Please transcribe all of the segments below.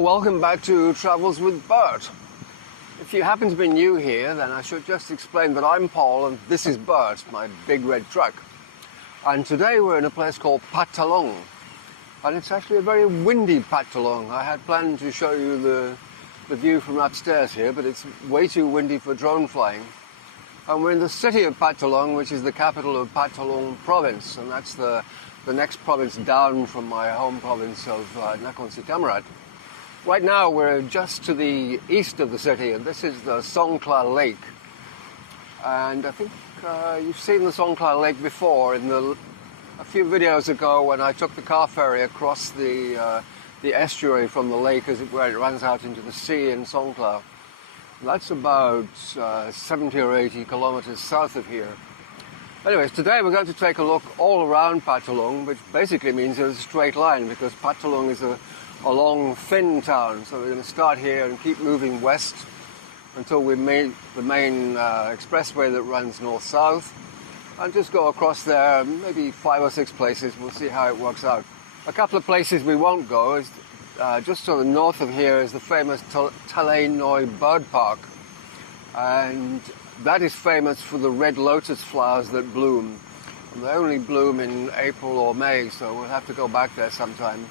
Welcome back to Travels with Bert. If you happen to be new here, then I should just explain that I'm Paul and this is Bert, my big red truck. And today we're in a place called Phatthalung. And it's actually a very windy Phatthalung. I had planned to show you the view from upstairs here, but it's way too windy for drone flying. And we're in the city of Phatthalung, which is the capital of Phatthalung province, and that's the next province down from my home province of Nakhon Si Thammarat. Right now we're just to the east of the city, and this is the Songkhla Lake. And I think you've seen the Songkhla Lake before in a few videos ago when I took the car ferry across the estuary from the lake where it runs out into the sea in Songkhla. That's about 70 or 80 kilometers south of here. Anyways, today we're going to take a look all around Phatthalung, which basically means there's a straight line because Phatthalung is a long, thin town. So we're going to start here and keep moving west until we meet the main expressway that runs north-south, and just go across there, maybe 5 or 6 places. We'll see how it works out. A couple of places we won't go is just to the north of here is the famous Thailand Noi Bird Park, and that is famous for the red lotus flowers that bloom. And they only bloom in April or May, so we'll have to go back there sometime.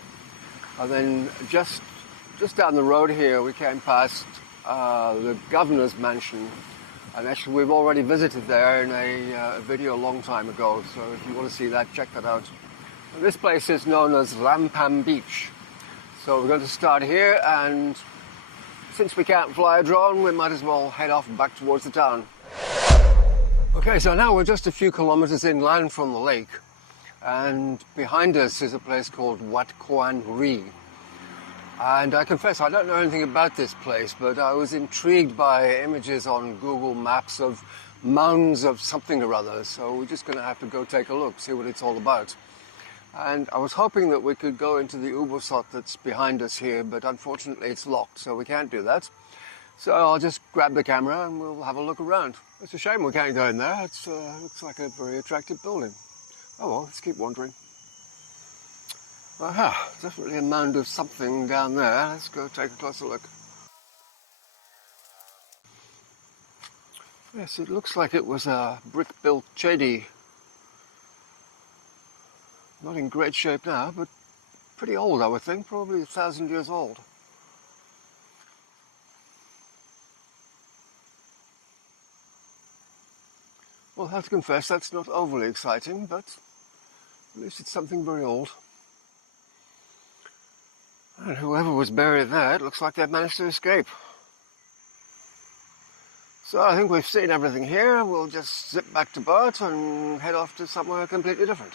And then just down the road here, we came past the governor's mansion. And actually, we've already visited there in a video a long time ago. So if you want to see that, check that out. And this place is known as Rampam Beach. So we're going to start here, and since we can't fly a drone, we might as well head off back towards the town. Okay, so now we're just a few kilometers inland from the lake. And behind us is a place called Wat Kuan Ri. And I confess I don't know anything about this place, but I was intrigued by images on Google Maps of mounds of something or other, so we're just going to have to go take a look, see what it's all about. And I was hoping that we could go into the Ubosot that's behind us here, but unfortunately it's locked, so we can't do that. So I'll just grab the camera and we'll have a look around. It's a shame we can't go in there. It looks like a very attractive building. Oh well, let's keep wandering. Aha, definitely a mound of something down there. Let's go take a closer look. Yes, it looks like it was a brick-built chedi. Not in great shape now, but pretty old, I would think, probably 1,000 years old. Well, I have to confess, that's not overly exciting, but at least it's something very old. And whoever was buried there, it looks like they've managed to escape. So I think we've seen everything here. We'll just zip back to Bert and head off to somewhere completely different.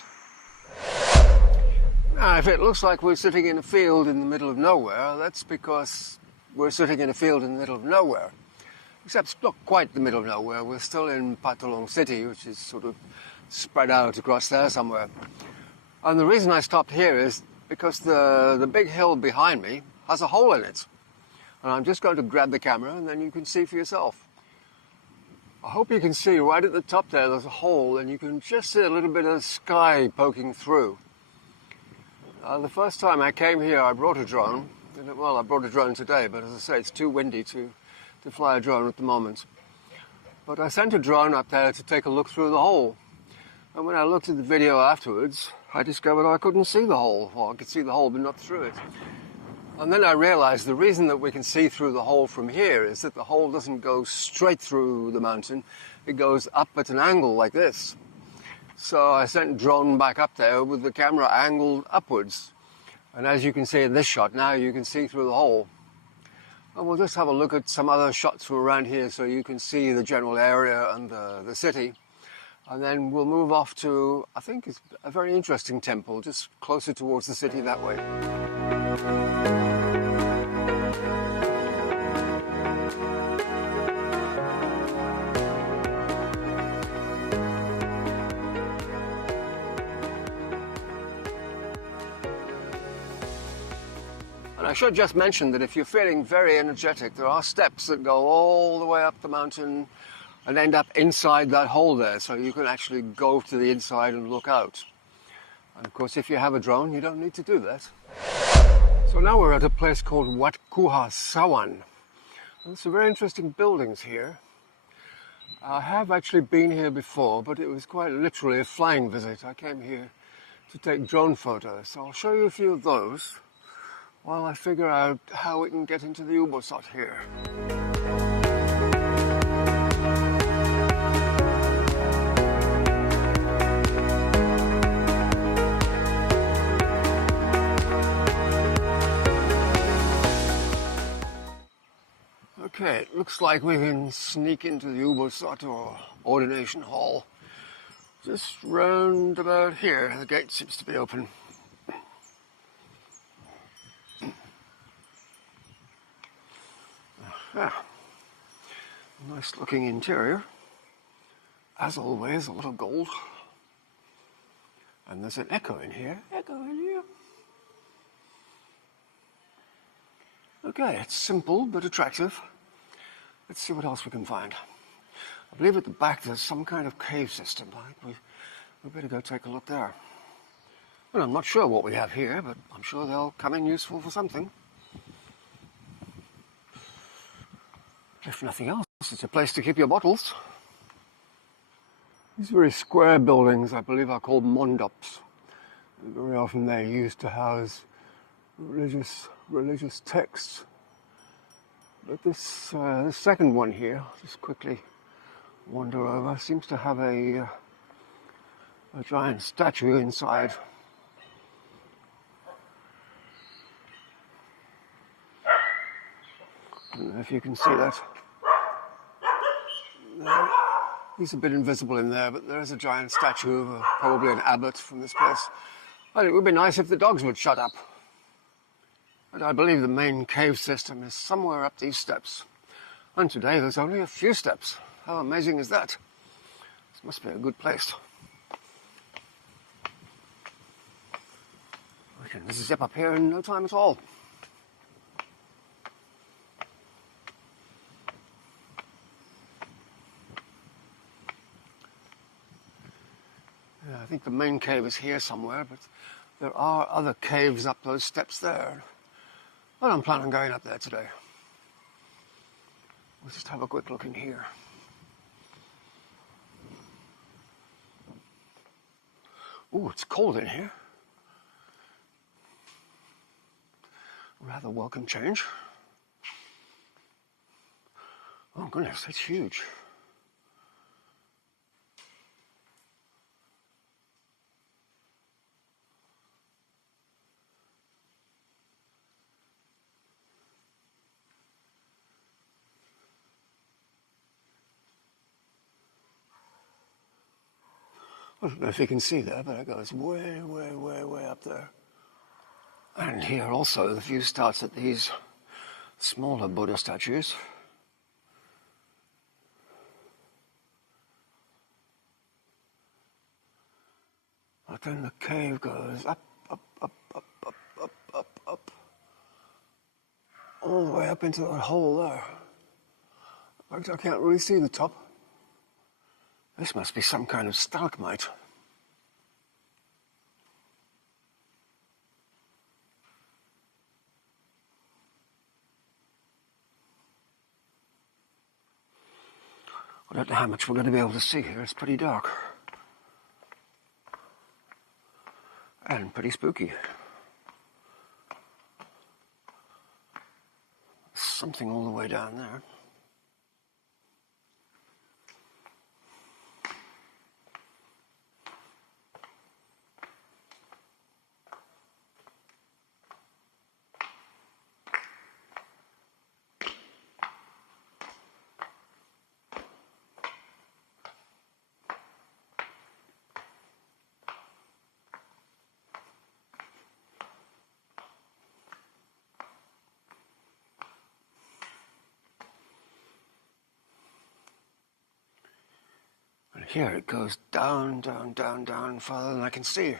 Now, if it looks like we're sitting in a field in the middle of nowhere, that's because we're sitting in a field in the middle of nowhere. Except it's not quite the middle of nowhere. We're still in Phatthalung city, which is sort of spread out across there somewhere. And the reason I stopped here is because the big hill behind me has a hole in it. And I'm just going to grab the camera and then you can see for yourself. I hope you can see right at the top there's a hole, and you can just see a little bit of sky poking through. The first time I came here, I brought a drone. Well, I brought a drone today, but as I say, it's too windy to fly a drone at the moment. But I sent a drone up there to take a look through the hole. And when I looked at the video afterwards, I discovered I couldn't see the hole. Well, I could see the hole, but not through it. And then I realized the reason that we can see through the hole from here is that the hole doesn't go straight through the mountain. It goes up at an angle like this. So I sent drone back up there with the camera angled upwards. And as you can see in this shot, now you can see through the hole. And we'll just have a look at some other shots from around here so you can see the general area and the city. And then we'll move off to, I think it's a very interesting temple, just closer towards the city that way. And I should just mention that if you're feeling very energetic, there are steps that go all the way up the mountain and end up inside that hole there, so you can actually go to the inside and look out. And of course, if you have a drone, you don't need to do that. So now we're at a place called Wat Kuha Sawan. There's some very interesting buildings here. I have actually been here before, but it was quite literally a flying visit. I came here to take drone photos, so I'll show you a few of those while I figure out how we can get into the Ubosot here. Okay, it looks like we can sneak into the Ubosot or ordination hall just round about here. The gate seems to be open. Nice looking interior. As always, a lot of gold. And there's an echo in here. Echo in here. Okay, it's simple but attractive. Let's see what else we can find. I believe at the back there's some kind of cave system. I think we better go take a look there. Well, I'm not sure what we have here, but I'm sure they'll come in useful for something. If nothing else, it's a place to keep your bottles. These very square buildings, I believe, are called mondops. Very often they're used to house religious texts. But this second one here, just quickly wander over, seems to have a giant statue inside. I don't know if you can see that. He's a bit invisible in there, but there is a giant statue of probably an abbot from this place. I think it would be nice if the dogs would shut up. But I believe the main cave system is somewhere up these steps. And today there's only a few steps. How amazing is that? This must be a good place. We can zip up here in no time at all. Yeah, I think the main cave is here somewhere, but there are other caves up those steps there. I don't plan on going up there today. We'll just have a quick look in here. Ooh, it's cold in here. Rather welcome change. Oh goodness, it's huge. I don't know if you can see there, but it goes way, way, way, way up there. And here also, the view starts at these smaller Buddha statues. But then the cave goes up, up, up, up, up, up, up, up, all the way up into that hole there. In fact, I can't really see the top. This must be some kind of stalagmite. I don't know how much we're going to be able to see here. It's pretty dark. And pretty spooky. Something all the way down there. And here it goes down, down, down, down, farther than I can see.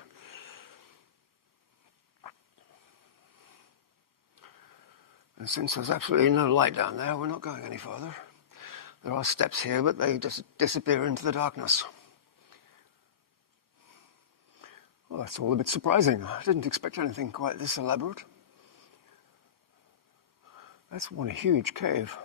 And since there's absolutely no light down there, we're not going any further. There are steps here, but they just disappear into the darkness. Well, that's all a bit surprising. I didn't expect anything quite this elaborate. That's one huge cave.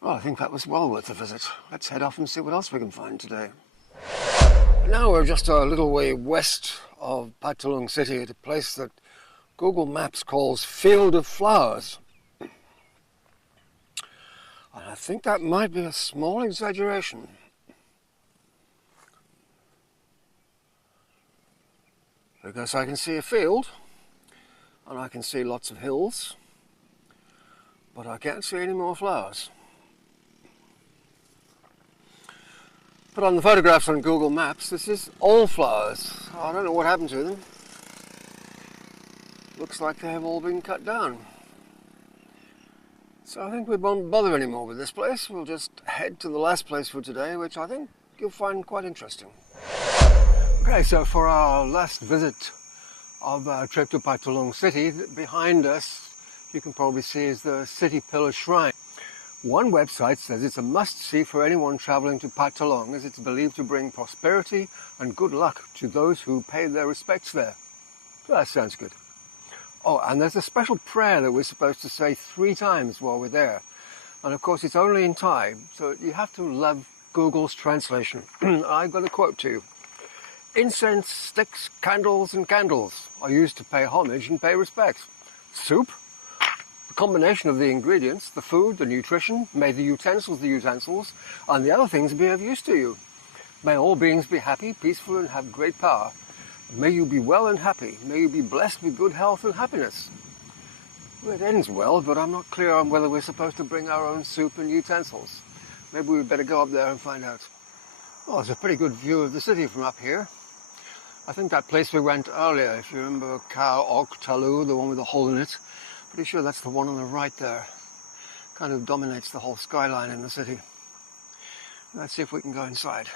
Well, I think that was well worth a visit. Let's head off and see what else we can find today. Now we're just a little way west of Phatthalung city at a place that Google Maps calls Field of Flowers. And I think that might be a small exaggeration. Because I can see a field, and I can see lots of hills, but I can't see any more flowers. But on the photographs on Google Maps, this is all flowers. I don't know what happened to them. Looks like they have all been cut down. So I think we won't bother anymore with this place. We'll just head to the last place for today, which I think you'll find quite interesting. Okay, so for our last visit of our trip to Phatthalung city, behind us you can probably see is the City Pillar Shrine. One website says it's a must-see for anyone travelling to Phatthalung, as it's believed to bring prosperity and good luck to those who pay their respects there. So that sounds good. Oh, and there's a special prayer that we're supposed to say 3 times while we're there. And of course it's only in Thai, so you have to love Google's translation. I've got a quote to you. Incense, sticks, candles and candles are used to pay homage and pay respects. Soup? The combination of the ingredients, the food, the nutrition, may the utensils, and the other things be of use to you. May all beings be happy, peaceful and have great power. May you be well and happy. May you be blessed with good health and happiness. Well, it ends well, but I'm not clear on whether we're supposed to bring our own soup and utensils. Maybe we'd better go up there and find out. Well, it's a pretty good view of the city from up here. I think that place we went earlier, if you remember Phatthalung, the one with the hole in it, pretty sure that's the one on the right there. Kind of dominates the whole skyline in the city. Let's see if we can go inside.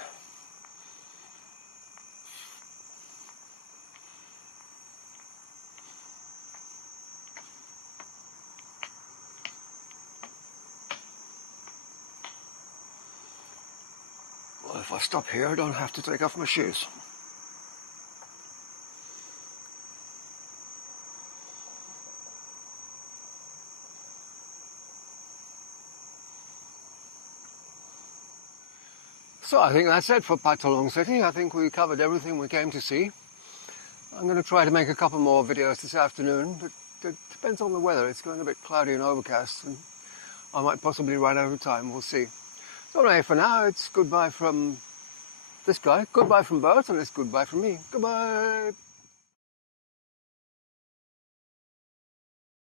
Well, if I stop here, I don't have to take off my shoes. So I think that's it for Phatthalung city. I think we covered everything we came to see. I'm going to try to make a couple more videos this afternoon, but it depends on the weather. It's going a bit cloudy and overcast, and I might possibly run out of time. We'll see. So anyway, for now, it's goodbye from this guy, goodbye from Bert, and it's goodbye from me. Goodbye!